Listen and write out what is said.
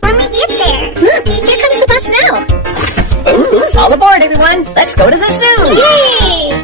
When we get there. Look, here comes the bus now. All aboard, everyone. Let's go to the zoo. Yay!